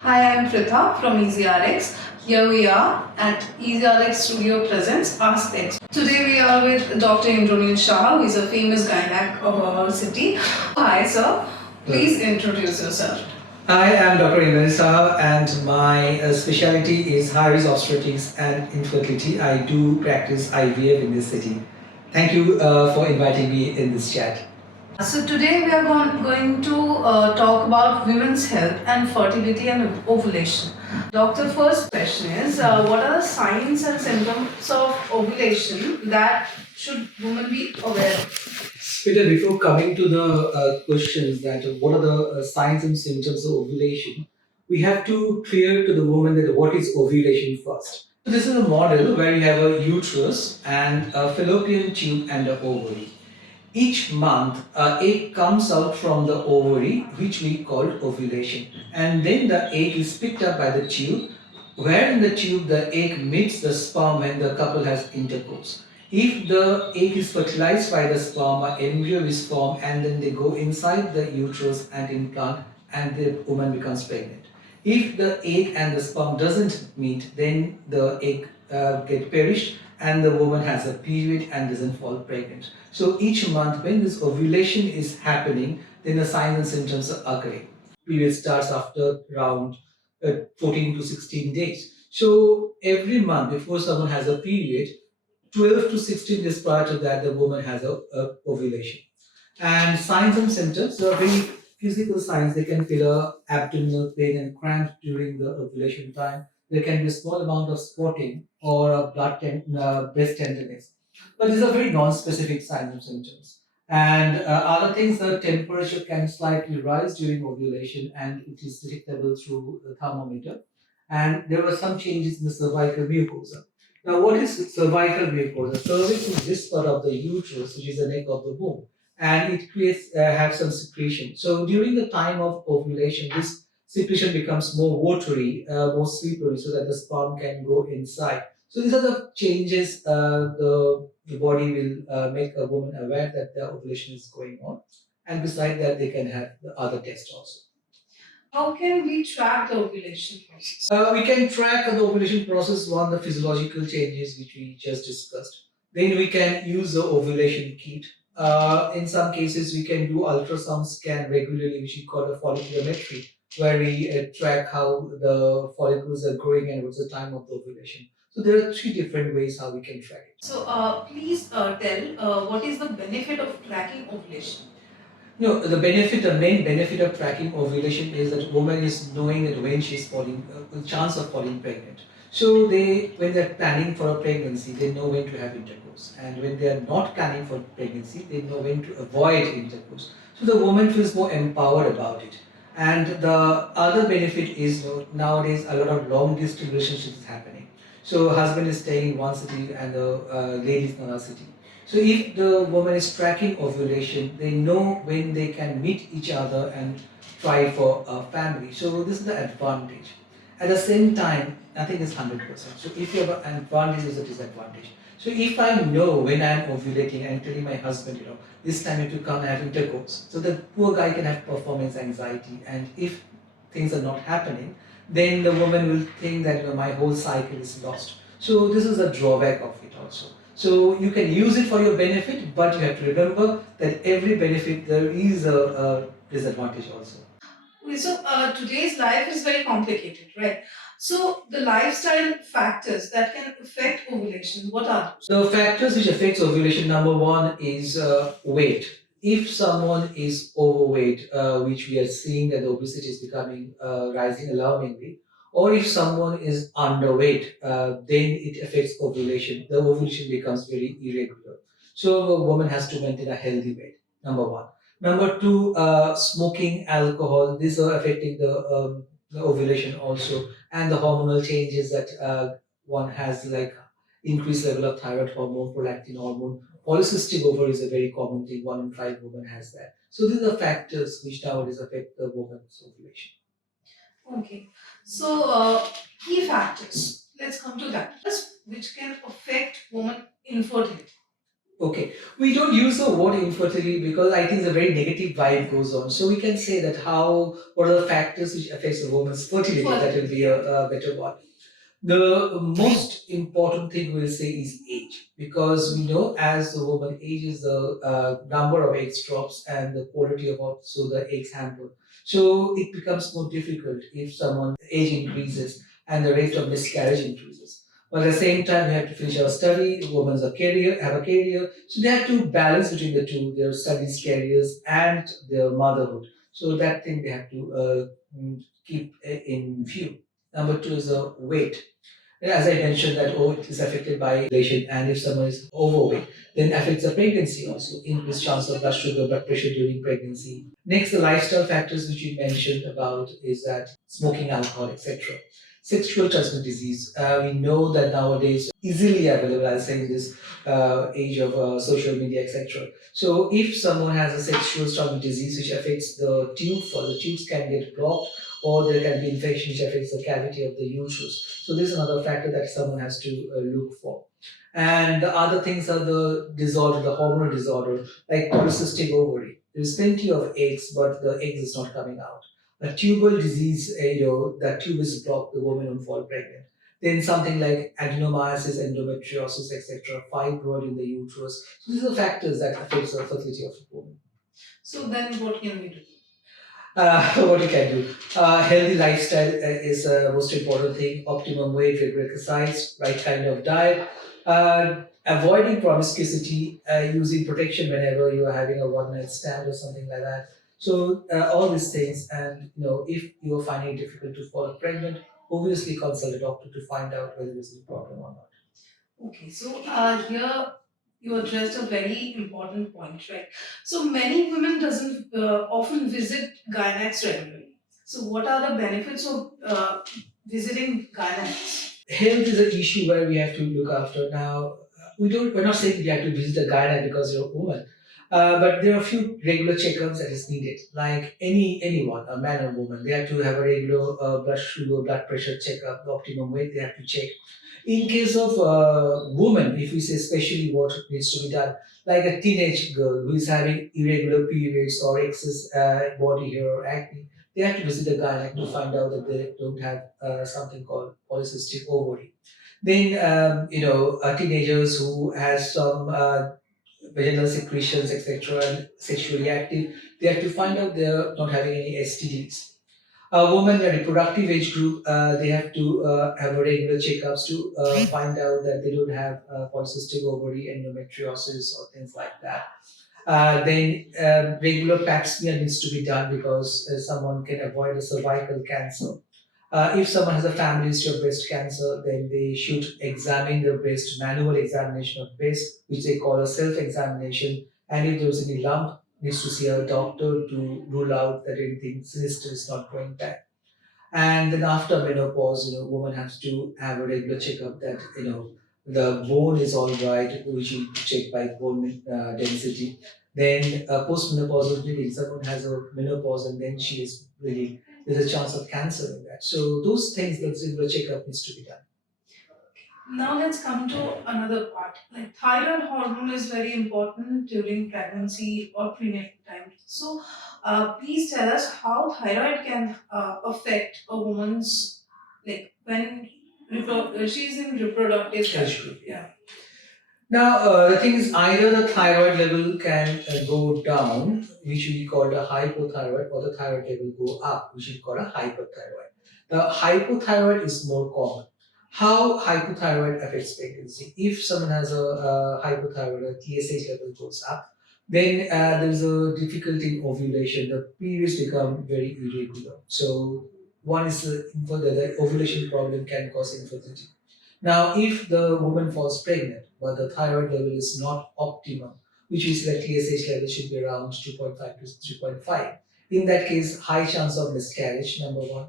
Hi, I'm Pritha from EzeRx. Here we are at EzeRx Studio Presents Ask the Expert. Today we are with Dr. Indranil Saha, who is a famous gynec of our city. Hi, sir. Please introduce yourself. I am Dr. Indranil Saha and my specialty is high-risk obstetrics and infertility. I do practice IVF in this city. Thank you for inviting me in this chat. So today we are going to talk about women's health and fertility and ovulation. Doctor, first question is, what are the signs and symptoms of ovulation that should women be aware of? Peter, before coming to the questions that what are the signs and symptoms of ovulation, we have to clear to the woman that what is ovulation first. So this is a model where you have a uterus and a fallopian tube and an ovary. Each month, egg comes out from the ovary, which we call ovulation. And then the egg is picked up by the tube, where in the tube the egg meets the sperm when the couple has intercourse. If the egg is fertilized by the sperm, an embryo is formed and then they go inside the uterus and implant and the woman becomes pregnant. If the egg and the sperm doesn't meet, then the egg get perished and the woman has a period and doesn't fall pregnant. So each month when this ovulation is happening, then the signs and symptoms are occurring. Period starts after around 14 to 16 days. So every month before someone has a period, 12 to 16 days prior to that, the woman has a ovulation. And signs and symptoms are very physical signs. They can feel abdominal pain and cramps during the ovulation time. There can be a small amount of spotting or a breast tenderness. But these are very non-specific signs and symptoms. And other things, the temperature can slightly rise during ovulation and it is detectable through the thermometer. And there were some changes in the cervical mucosa. Now, what is cervical mucosa? Cervix is this part of the uterus, which is the neck of the womb, and it creates have some secretion. So during the time of ovulation, this secretion becomes more watery, more slippery, so that the sperm can go inside. So these are the changes the body will make a woman aware that the ovulation is going on, and beside that, they can have the other tests also. How can we track the ovulation process? We can track the ovulation process on the physiological changes which we just discussed. Then we can use the ovulation kit. In some cases, we can do ultrasound scan regularly, which we call a folliculometry, where we track how the follicles are growing and what's the time of the ovulation. So there are three different ways how we can track it. So, please tell what is the benefit of tracking ovulation? No, the main benefit of tracking ovulation is that woman is knowing that when she's falling, the chance of falling pregnant. So when they're planning for a pregnancy, they know when to have intercourse, and when they are not planning for pregnancy, they know when to avoid intercourse. So the woman feels more empowered about it. And the other benefit is, nowadays a lot of long distance relationships is happening. So husband is staying in one city and the lady is in another city. So if the woman is tracking ovulation, they know when they can meet each other and try for a family. So this is the advantage. At the same time, nothing is 100%. So if you have an advantage, there's a disadvantage. So if I know when I'm ovulating and telling my husband, this time you have to come and have intercourse. So the poor guy can have performance anxiety. And if things are not happening, then the woman will think that my whole cycle is lost. So this is a drawback of it also. So you can use it for your benefit, but you have to remember that every benefit there is a disadvantage also. Okay, so today's life is very complicated, right? So the lifestyle factors that can affect ovulation, what are those? The factors which affects ovulation, number one is weight. If someone is overweight, which we are seeing that the obesity is becoming rising alarmingly, or if someone is underweight, then it affects ovulation. The ovulation becomes very irregular. So a woman has to maintain a healthy weight. Number one. Number two, smoking, alcohol. These are affecting the ovulation also, and the hormonal changes that one has, like increased level of thyroid hormone, prolactin hormone. Polycystic ovary is a very common thing. 1 in 5 women has that. So these are factors which nowadays affect the woman's ovulation. Okay, so key factors. Let's come to that. Which can affect woman infertility. Okay, we don't use the word infertility because I think the very negative vibe goes on. So we can say that what are the factors which affects a woman's fertility? That will be a better one. The most important thing we'll say is age, because we know as the woman ages, the number of eggs drops and the quality of also the eggs hamper. So it becomes more difficult if someone's age increases and the rate of miscarriage increases. But at the same time, we have to finish our study. Women's a career, have a career, so they have to balance between the two: their studies, careers, and their motherhood. So that thing they have to keep in view. Number two is a weight. And as I mentioned that it is affected by ovulation, and if someone is overweight, then affects the pregnancy also, increased chance of blood sugar, blood pressure during pregnancy. Next, the lifestyle factors which you mentioned about is that smoking, alcohol, etc. Sexual transmitted disease. We know that nowadays easily available, I'll say in this age of social media, etc. So if someone has a sexual transmitted disease which affects the tube, or the tubes can get blocked, or there can be infection which affects the cavity of the uterus. So this is another factor that someone has to look for. And the other things are the disorder, the hormonal disorder, like polycystic ovary. There's plenty of eggs, but the eggs is not coming out. A tubal disease, that tube is blocked, the woman will fall pregnant. Then something like adenomyosis, endometriosis, etc., fibroid in the uterus. So these are factors that affects the fertility of the woman. So then what can we do? What you can do. Healthy lifestyle is the most important thing. Optimum weight, regular exercise, right kind of diet. Avoiding promiscuity, using protection whenever you are having a one night stand or something like that. So all these things, and if you are finding it difficult to fall pregnant, obviously consult a doctor to find out whether there's a problem or not. Okay, so here you addressed a very important point, right? So many women doesn't often visit gynacs regularly. So what are the benefits of visiting gynacs? Health is an issue where we have to look after. Now, we're not saying you have to visit a gynac because you're a woman, but there are a few regular checkups that is needed. Like anyone, a man or woman, they have to have a regular blood sugar, blood pressure checkup, the optimum weight they have to check. In case of women, if we say especially what needs to be done, like a teenage girl who is having irregular periods or excess body hair or acne, they have to visit the gynac to find out that they don't have something called polycystic ovary. Then, teenagers who has some vaginal secretions, etc., and sexually active, they have to find out they're not having any STDs. A woman in a reproductive age group, they have to have a regular checkups to find out that they don't have polycystic ovary, endometriosis, or things like that. Then regular pap smear needs to be done because someone can avoid a cervical cancer. If someone has a family history of breast cancer, then they should examine their breast, manual examination of breast, which they call a self-examination. And if there's any lump, needs to see a doctor to rule out that anything sinister is not going bad. And then after menopause, woman has to have a regular checkup that the bone is all right, which you check by bone density. Then postmenopausal bleeding, someone has a menopause and then she is bleeding. There's a chance of cancer in that. So those things, the regular checkup needs to be done. Now let's come to another part. Like thyroid hormone is very important during pregnancy or prenatal time. So, please tell us how thyroid can affect a woman's, like when she's in reproductive age. Yeah. Now, the thing is, either the thyroid level can go down, which we call the hypothyroid, or the thyroid level go up, which we call a hyperthyroid. The hypothyroid is more common. How hypothyroid affects pregnancy? If someone has a hypothyroid, a TSH level goes up, then there's a difficulty in ovulation. The periods become very irregular. So, one is the ovulation problem can cause infertility. Now, if the woman falls pregnant, but the thyroid level is not optimum, which is that TSH level should be around 2.5 to 3.5. In that case, high chance of miscarriage, number one.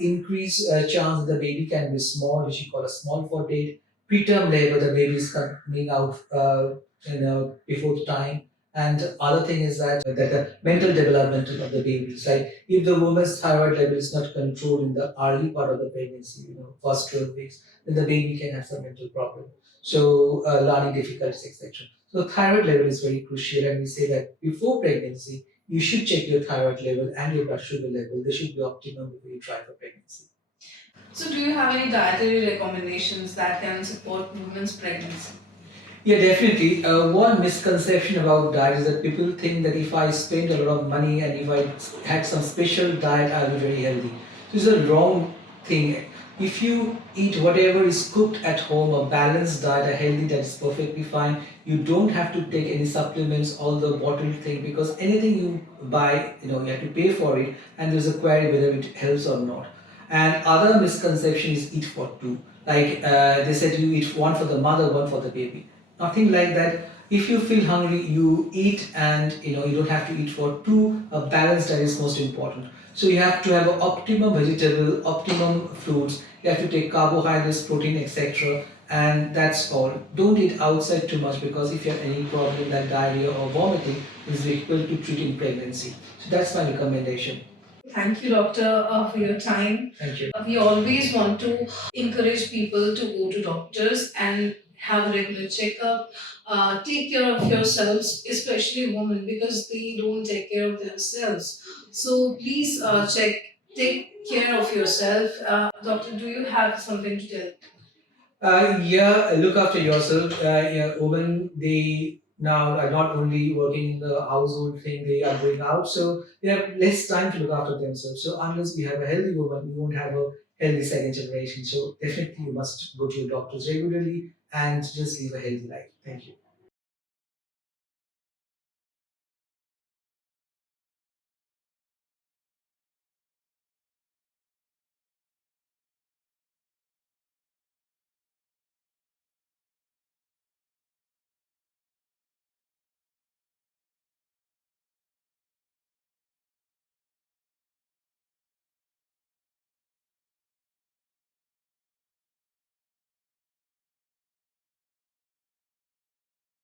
Increased chance that the baby can be small, which we call a small for date. Preterm labor, the baby is coming out before the time. And other thing is that the mental development of the baby. Like if the woman's thyroid level is not controlled in the early part of the pregnancy, first 12 weeks, then the baby can have some mental problem. So learning difficulties, etc. So thyroid level is very crucial, and we say that before pregnancy, you should check your thyroid level and your blood sugar level. They should be optimum before you try for pregnancy. So, do you have any dietary recommendations that can support women's pregnancy? Yeah, definitely. One misconception about diet is that people think that if I spend a lot of money and if I had some special diet, I'll be very healthy. This is a wrong thing. If you eat whatever is cooked at home, a balanced diet, a healthy diet is perfectly fine. You don't have to take any supplements, all the bottled thing, because anything you buy, you have to pay for it, and there's a query whether it helps or not. And other misconception is eat for two. Like they said, you eat one for the mother, one for the baby. Nothing like that. If you feel hungry, you eat, and you don't have to eat for two. A balanced diet is most important. So you have to have an optimum vegetable, optimum fruits. You have to take carbohydrates, protein, etc. And that's all. Don't eat outside too much, because if you have any problem like diarrhea or vomiting, it's difficult to treat in pregnancy. So that's my recommendation. Thank you, doctor, for your time. Thank you. We always want to encourage people to go to doctors and have a regular checkup. Take care of yourselves, especially women, because they don't take care of themselves. So please take care of yourself. Doctor, do you have something to tell? Yeah, look after yourself. Yeah, women, they now are not only working in the household thing, they are going out, so they have less time to look after themselves. So unless we have a healthy woman, we won't have a healthy second generation. So definitely, you must go to your doctors regularly and just live a healthy life. Thank you.